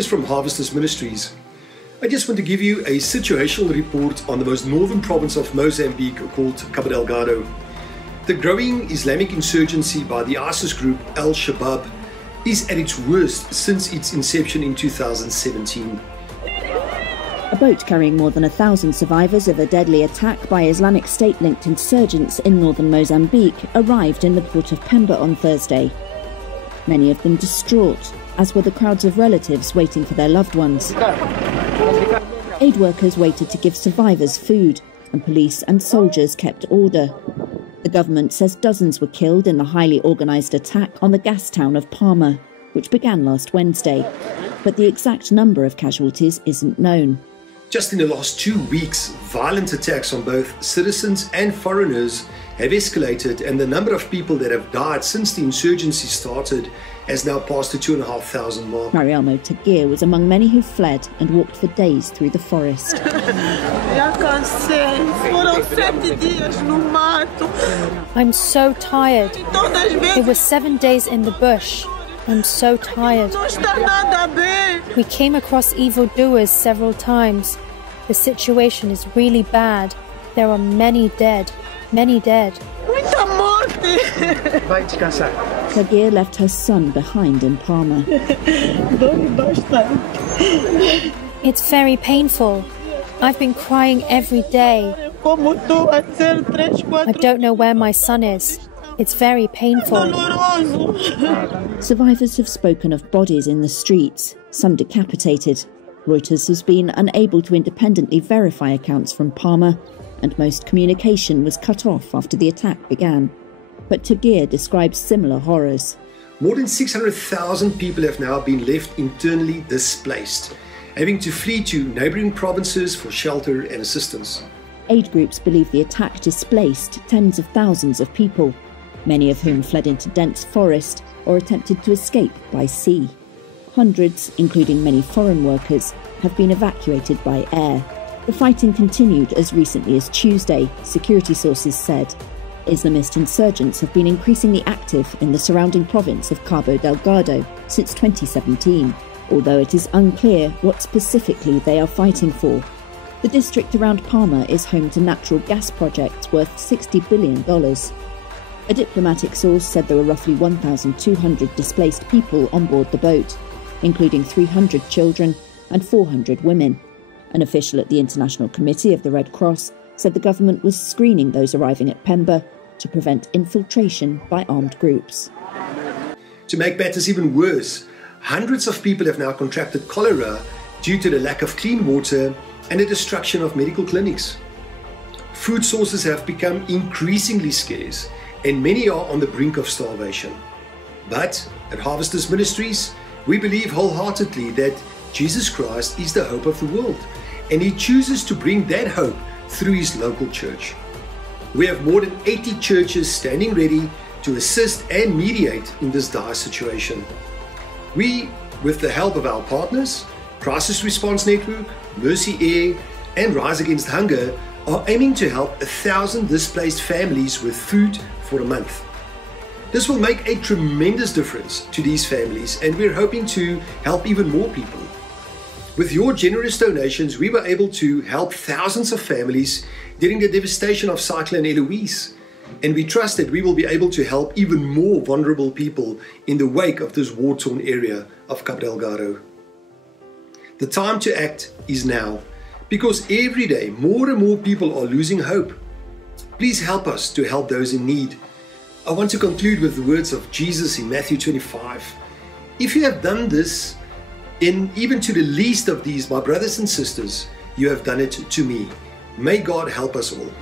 Tobias from Harvesters Ministries. I just want to give you a situational report on the most northern province of Mozambique called Cabo Delgado. The growing Islamic insurgency by the ISIS group Al-Shabaab is at its worst since its inception in 2017. A boat carrying more than 1,000 survivors of a deadly attack by Islamic State-linked insurgents in northern Mozambique arrived in the port of Pemba on Thursday. Many of them distraught, as were the crowds of relatives waiting for their loved ones. Aid workers waited to give survivors food, and police and soldiers kept order. The government says dozens were killed in the highly organised attack on the gas town of Palma, which began last Wednesday, but the exact number of casualties isn't known. Just in the last 2 weeks, violent attacks on both citizens and foreigners have escalated, and the number of people that have died since the insurgency started has now passed the 2,500 mark. Mariamo Tagir was among many who fled and walked for days through the forest. I'm so tired. It was 7 days in the bush. I'm so tired. We came across evildoers several times. The situation is really bad. There are many dead. Many dead. Tagir left her son behind in Palma. It's very painful. I've been crying every day. I don't know where my son is. It's very painful. Survivors have spoken of bodies in the streets, some decapitated. Reuters has been unable to independently verify accounts from Palma, and most communication was cut off after the attack began. But Tagir describes similar horrors. More than 600,000 people have now been left internally displaced, having to flee to neighbouring provinces for shelter and assistance. Aid groups believe the attack displaced tens of thousands of people, many of whom fled into dense forest or attempted to escape by sea. Hundreds, including many foreign workers, have been evacuated by air. The fighting continued as recently as Tuesday, security sources said. Islamist insurgents have been increasingly active in the surrounding province of Cabo Delgado since 2017, although it is unclear what specifically they are fighting for. The district around Palma is home to natural gas projects worth $60 billion. A diplomatic source said there were roughly 1,200 displaced people on board the boat, including 300 children and 400 women. An official at the International Committee of the Red Cross said the government was screening those arriving at Pemba to prevent infiltration by armed groups. To make matters even worse, hundreds of people have now contracted cholera due to the lack of clean water and the destruction of medical clinics. Food sources have become increasingly scarce, and many are on the brink of starvation. But at Harvesters Ministries, we believe wholeheartedly that Jesus Christ is the hope of the world, and He chooses to bring that hope through His local church. We have more than 80 churches standing ready to assist and mediate in this dire situation. We, with the help of our partners, Crisis Response Network, Mercy Air, and Rise Against Hunger, are aiming to help 1,000 displaced families with food for a month. This will make a tremendous difference to these families, and we're hoping to help even more people. With your generous donations, we were able to help thousands of families during the devastation of Cyclone Eloise, and we trust that we will be able to help even more vulnerable people in the wake of this war-torn area of Cabo Delgado. The time to act is now, because every day more and more people are losing hope. Please help us to help those in need. I want to conclude with the words of Jesus in Matthew 25. If you have done this, even to the least of these, my brothers and sisters, you have done it to me. May God help us all.